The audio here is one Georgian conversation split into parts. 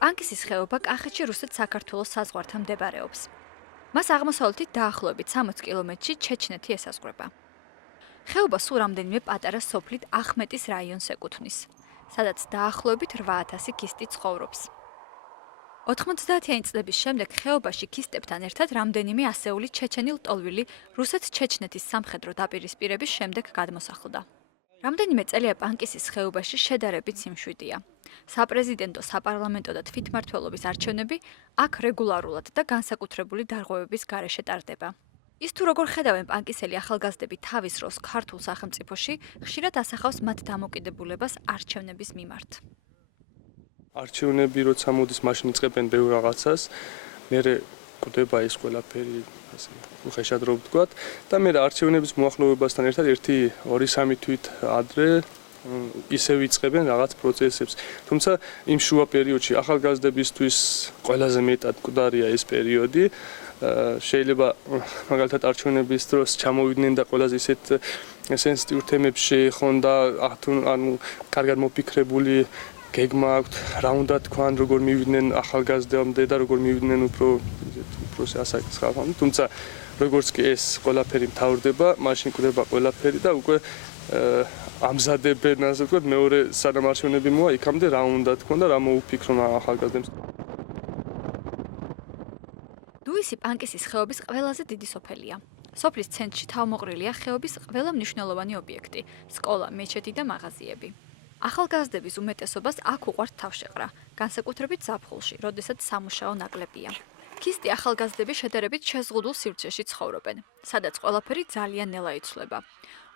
პანკისის ხეობა კახეთში რუსეთ-საქართველოს საზღვართან მდებარეობს. მას აღმოსავლეთით დაახლოებით 60 კილომეტრში ჩეჩნეთი ესაზღვრება. ხეობა სულ რამდენიმე პატარა სოფლით ახმეტის რაიონს ეკუთვნის, სადაც დაახლოებით 8000 ქისტი ცხოვრობს. 90-იანი წლების შემდეგ ხეობაში ქისტებთან ერთად რამდენიმე ასეული ჩეჩენილ-ტოლვილი რუსეთ-ჩეჩნეთის სამხედრო დაპირისპირების შემდეგ გადმოსახლდა. რამდენიმე წელია პანკისის ხეობაში შედარებით სიმშვიდეა. საპრეზიდენტო, საპარლამენტო და თვითმმართველობის არჩევნები აქ რეგულარულად და განსაკუთრებული დარღვევების გარეშე ტარდება. ის თუ როგორ ხედავენ პანკისელი ახალგაზრდები თავის როლს ქართულ სახელმწიფოში, ხშირად ასახავს მათ დამოკიდებულებას არჩევნების მიმართ. არჩევნები როცა მოდის, მაშინ იწყებენ ბევრ რაღაცას, მერე კვდება ეს ყველაფერი, ასე უხეშად რო ვთქვათ, და მე არჩევნების მოახლოვებასთან ერთად 1-2-3 თვით ადრე ისევ იწყებენ რაღაც პროცესებს. თუმცა იმ შუა პერიოდში ახალგაზრდებისთვის ყველაზე მეტად მკვდარია ეს პერიოდი. შეიძლება მაგალითად არჩევნების დროს ჩამოვიდნენ და ყველაზე ისეთ სენსიტიურ თემებს შეეხონ და ანუ კარგად მოფიქრებული გეგმა აქვთ, რა უნდა თქვან, როგორ მივიდნენ ახალგაზრდამდე და როგორ მივიდნენ უფრო ასაკის ხალხამდე. თუმცა როგორც კი ეს ყველაფერი მთავრდება, მაშინ კვდება ყველაფერი და უკვე ამზადებენ, ასე ვთქვათ, მეორე სანამ არჩევნები მოვა, იქამდე რა უნდა თქვან და რა მოუფიქრონ ახალგაზრდებს. დუისი პანკისის ხეობის ყველაზე დიდი სოფელია. სოფლის ცენტრში თავმოყრილია ხეობის ყველა მნიშვნელოვანი ობიექტი: სკოლა, მეჩეთი და მაღაზიები. ახალგაზრდების უმეტესობას აქ უყვართ თავშეყრა, განსაკუთრებით ზაფხულში, როდესაც სამუშაო ნაკლებია. ქისტი ახალგაზრდები შედარებით შეზღუდულ სივრცეში ცხოვრობენ, სადაც ყველაფერი ძალიან ნელა იცვლება.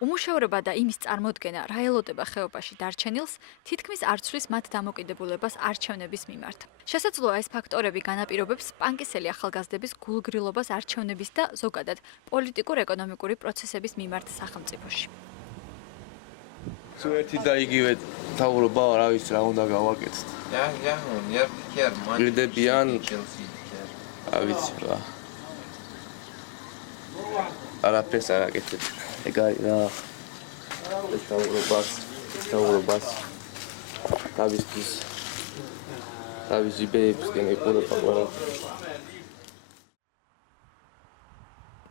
უმუშევრობა და იმის წარმოდგენა, რა ელოდება ხეობაში დარჩენილს, თითქმის არ ცვლის მათ დამოკიდებულებას არჩევნების მიმართ. შესაძლოა ეს ფაქტორები განაპირობებს პანკისელი ახალგაზრდების გულგრილობას არჩევნების და ზოგადად პოლიტიკურ-ეკონომიკური პროცესების მიმართ სახელმწიფოში. თუ ერთი და იგივე მთავრობა რა ვიცი რა უნდა გავაკეთოთ. გიდებიან რა ვიცი რა. არაფერს არ აკეთებ. ეგ არის რა. ეს მთავრობას თავისთვის თავისი ბეიბსკენ ეყურება ყველა.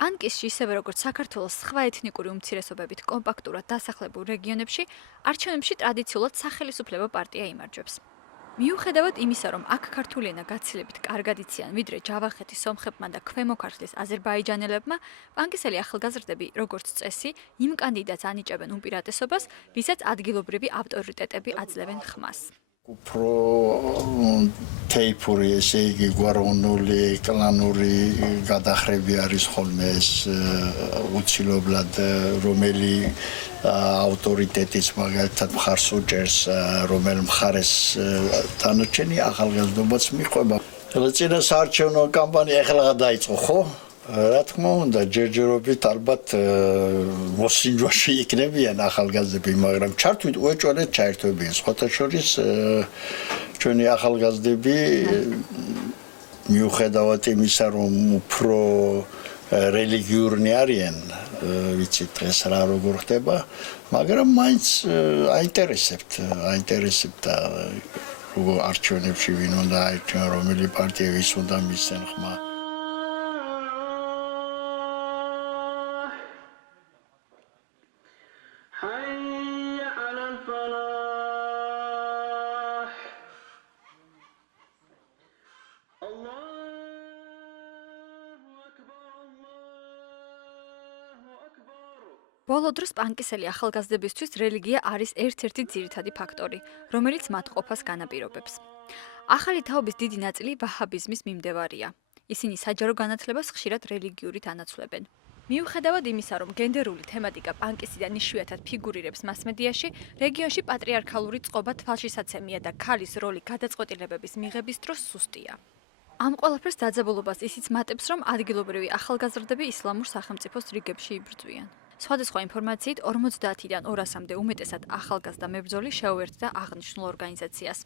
პანკისში, ისევე როგორც საქართველოს სხვა ეთნიკური უმცირესობებით კომპაქტურად დასახლებულ რეგიონებში, არჩევნებში ტრადიციულად სახელისუფლებო პარტია იმარჯვებს. მიუხედავად იმისა, რომ აქ ქართული ენა გაცილებით კარგად იციან, ვიდრე ჯავახეთის სომხებმა და ქვემო ქართლის აზერბაიჯანელებმა, პანკისელი ახალგაზრდები, როგორც წესი, იმ კანდიდატს ანიჭებენ უპირატესობას, ვისაც ადგილობრივი ავტორიტეტები აძლევენ ხმას. უფრო თეიფური, ესე იგი გვაროვნული, კლანური გადახრები არის ხოლმე ეს უცილებლად რომელი ავტორიტეტის მაგალითად მხარს უჭერს, რომელ მხარეს დანარჩენი ახალგაზრდობაც მიყვება. წინა საარჩევნო კამპანია ახლა დაიწყო, ხო? რა თქმა უნდა, ჯერჯერობით ალბათ მოსინჯვაში იქნებიან ახალგაზრდები, მაგრამ ჩართვით უეჭვენეთ ჩაერთვებიან. სხვათა შორის ჩვენი ახალგაზრდები მიუხედავად იმისა, რომ უფრო რელიგიურნი არიან, ვიცით დღეს რა როგორ ხდება, მაგრამ მაინც აინტერესებთ როგორ არჩევნებში ვინ უნდა აირჩიონ, რომელი პარტია ვის უნდა მისცენ ხმა. ბოლო დროს პანკისელი ახალგაზრდებისთვის რელიგია არის ერთ-ერთი ძირითადი ფაქტორი, რომელიც მათ ყოფას განაპირობებს. ახალი თაობის დიდი ნაწილი ვაჰაბიზმის მიმდევარია. ისინი საჯარო განათლებას ხშირად რელიგიურით ანაცვლებენ. მიუხედავად იმისა, რომ გენდერული თემატიკა პანკისიდან იშვიათად ფიგურირებს მასმედიაში, რეგიონში პატრიარქალური წყობა თვალშისაცემია და ქალის როლი გადაწყვეტილებების მიღების დროს სუსტია. ამ ყველაფერს დაძაბულობას ისიც მატებს, რომ ადგილობრივი ახალგაზრდები ისლამურ სახელმწიფოს რიგებში იბრძვიან. სხვადასხვა ინფორმაციით 50-დან 200-მდე უმეტესად ახალგაზრდა მებრძოლი შეუერთდა აღნიშნულ ორგანიზაციას.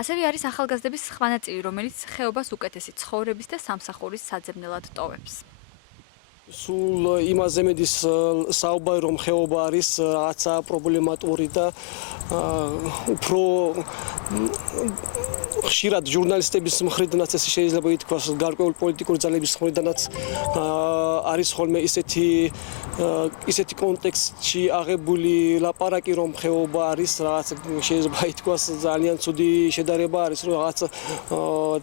ასევე არის ახალგაზრდების სხვა ნაწილი, რომელიც ხეობას უკეთესი ცხოვრების და სამსახურის საძებნელად ტოვებს. სულ იმაზე მედის საუბარი, რომ ხეობა არის რაღაცა პრობლემატური და უფრო ხშირად ჟურნალისტების მხრიდანაც ეს შეიძლება ითქვას გარკვეული პოლიტიკური ძალების მხრიდანაც არის ხოლმე ისეთი კონტექსტში აღებული ლაპარაკი რომ ხეობა არის რაღაც შეიძლება ითქვას ძალიან ცუდი შედარება არის რომ რაღაც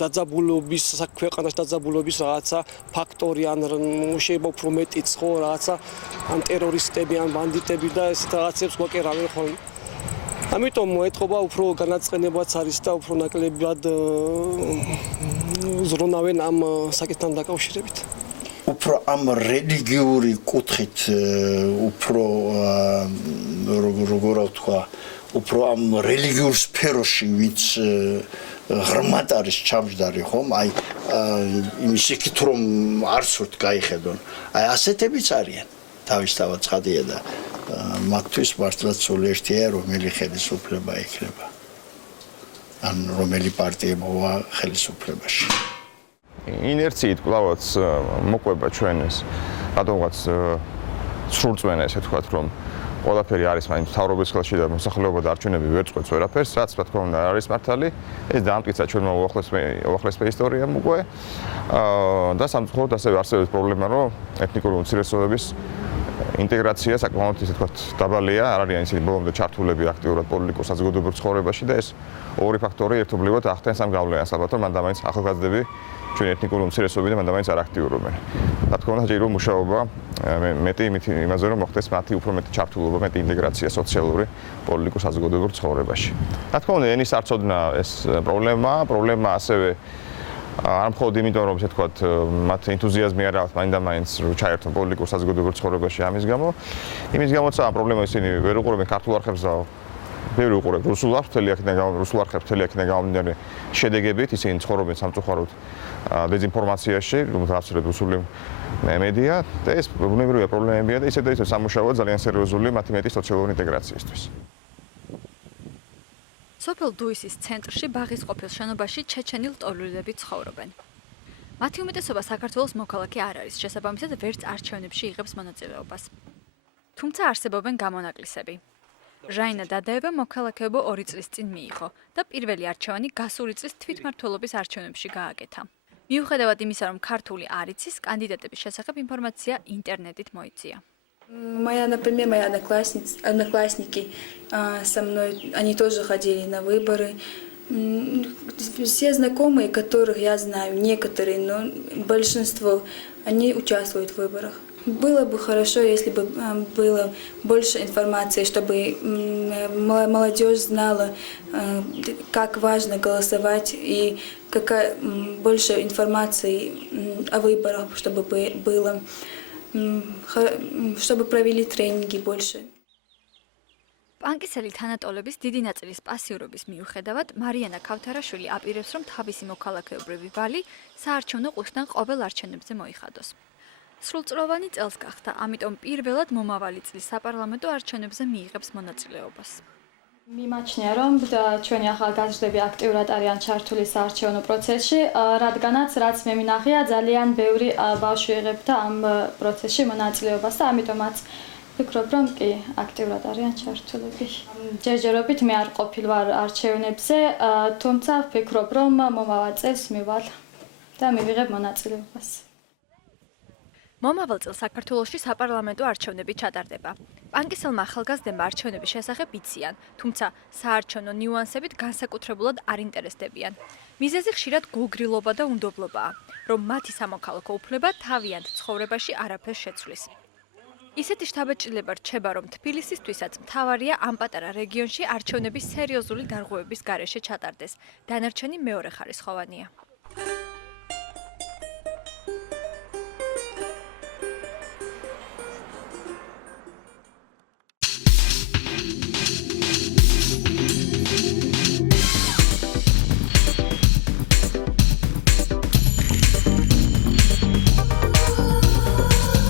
დაძაბულობის საქმეყანაში დაძაბულობის რაღაცა ფაქტორი ან შეიძლება უფრო მეტიც ხო რაღაცა ან ტერორისტები ან ბანდიტები და ეს რაღაცებს გვაკერავენ ხოლმე ამიტომ ეთყობა უფრო განაცხენებაც არის და უფრო ნაკლებად ზრუნავენ ამ საკითხთან დაკავშირებით. უფრო ამ რელიგიური კუთხით უფრო როგორ ვთქვა, უფრო ამ რელიგიურ სფეროში ვინც ღრმად არის ჩამჯდარი ხომ? აი იმის იქით რომ არ სურთ გაიხედონ. აი ასეთებიც არიან. თავისთავად ცხადია და მათთვის მართლაც სულ ერთია რომელი ხელისუფლება იქნება ან რომელი პარტია მოვა ხელისუფლებაში ინერციით კვლავაც მოყვება ჩვენ ეს რატომღაც სრულწმენა ესე ვთქვათ რომ ყველაფერი არის მაინც მთავრობის ხელში და მოსახლეობა და არჩევნები ვერ წყვეტს ვერაფერს რაც რა თქმა უნდა არის მართალი ეს დაამტკიცა ჩვენმა უახლესპე ისტორიამ უკვე და სამწუხაროდ ასევე არსებობს პრობლემა რომ ეთნიკური უმცირესობების ინტეგრაცია საკმაოდ ისე ვთქვათ დაბალია, არ არიან ისინი ბოლომდე ჩართულები აქტიურად პოლიტიკურ საზოგადოებრივ ცხოვრებაში და ეს ორი ფაქტორი ერთობლივად ახდენს ამ გავლენას, ალბათ რომ მან დამაინც ახალგაზრდები ჩვენ ეთნიკური უმცირესობები და მან დამაინც არ აქტიურობენ. რა თქმა უნდა, ჯერო მუშაობა მეტი იმაზე რომ მოხდეს მათი უფრო მეტი ჩართულობა, მეტი ინტეგრაცია სოციალური პოლიტიკურ საზოგადოებრივ ცხოვრებაში. რა თქმა უნდა, ენის არწოდნა ეს პრობლემა ასევე არ მხოლოდ იმიტომ რომ ესე ვთქვათ მათ ენთუზიაზმი არ აქვს მაინდა-მაინც ჩაერთონ პოლიტიკურ საზოგადოებრივ ცხოვრებაში ამის გამო იმის გამოც ამ პრობლემა ისინი ვერ უყურებენ ქართულ არხებს და ბევრი უყურებს რუსულ არხებს თელი აქედან გამომდინარე შედეგებით ისინი ცხოვრობენ სამწუხაროდ დეზინფორმაციაში რომელსაც რუსული მედია და ეს ბუნებრივია პრობლემებია და ისე და ისე სამუშაოა ძალიან სერიოზული მათი მეტი სოციალური ინტეგრაციისთვის სოფელ დუისის ცენტრში ბაღის ყოფილ შენობაში ჩეჩენი ლტოლვილები ცხოვრობენ. მათი უმეტესობა საქართველოს მოქალაქე არ არის, შესაბამისად ვერც არჩევნებში იღებს მონაწილეობას. თუმცა არსებობენ გამონაკლისები. ჟაინა დადაევა მოქალაქეობა 2 წლის წინ მიიღო და პირველი არჩევანი გასული წლის თვითმმართველობის არჩევნებში გააკეთა. მიუხედავად იმისა, რომ ქართული არ იცის, კანდიდატების შესახებ информация ინტერნეტით მოიცია. Например, мои одноклассники со мной, они тоже ходили на выборы. Все знакомые, которых я знаю, некоторые, но большинство, они участвуют в выборах. Было бы хорошо, если бы было больше информации, чтобы молодежь знала, как важно голосовать и какая больше информации о выборах, чтобы было. Чтобы провели тренинги больше. პანკისელი თანატოლების დიდი ნაწილის პასიურობის მიუხედავად, მარიანა ქავთარაშვილი აპირებს, რომ თავისი მოქალაქეობრივი ვალი საარჩევნო ყუთიდან ყოველ არჩევნებზე მოიხადოს. სრულწლოვანი წელს გახდა, ამიტომ პირველად მომავალი წლის საპარლამენტო არჩევნებზე მიიღებს მონაწილეობას. მიმაჩნია, რომ ჩვენი ახალგაზრდები აქტიურად არიან ჩართული საარჩევნო პროცესში, რადგანაც რაც მე მინახია, ძალიან ბევრი ბავშვი იღებდა ამ პროცესში მონაწილეობას და ამიტომაც ვფიქრობ, რომ კი აქტიურად არიან ჩართულები. ჯერჯერობით მე არ ყოფილვარ არჩევნებზე, თუმცა ვფიქრობ, რომ მომავალ წელს მივალ და მივიღებ მონაწილეობას. მომავალ წელს საქართველოში საპარლამენტო არჩევნები ჩატარდება. პანკისელმა ახალგაზრდებმა არჩევნების შესახებ იციან, თუმცა საარჩევნო ნიუანსებით განსაკუთრებულად არ ინტერესდებიან. მიზეზი ხშირად გულგრილობა და უნდობლობაა, რომ მათი სამოქალაქო უფლება თავიანთ ცხოვრებაში არაფერს შეცვლის. ისეთი შთაბეჭდილება რჩება, რომ თბილისისთვისაც მთავარია ამ პატარა რეგიონში არჩევნების სერიოზული დარღვევების გარეშე ჩატარდეს. დანარჩენი მეორეხარისხოვანია.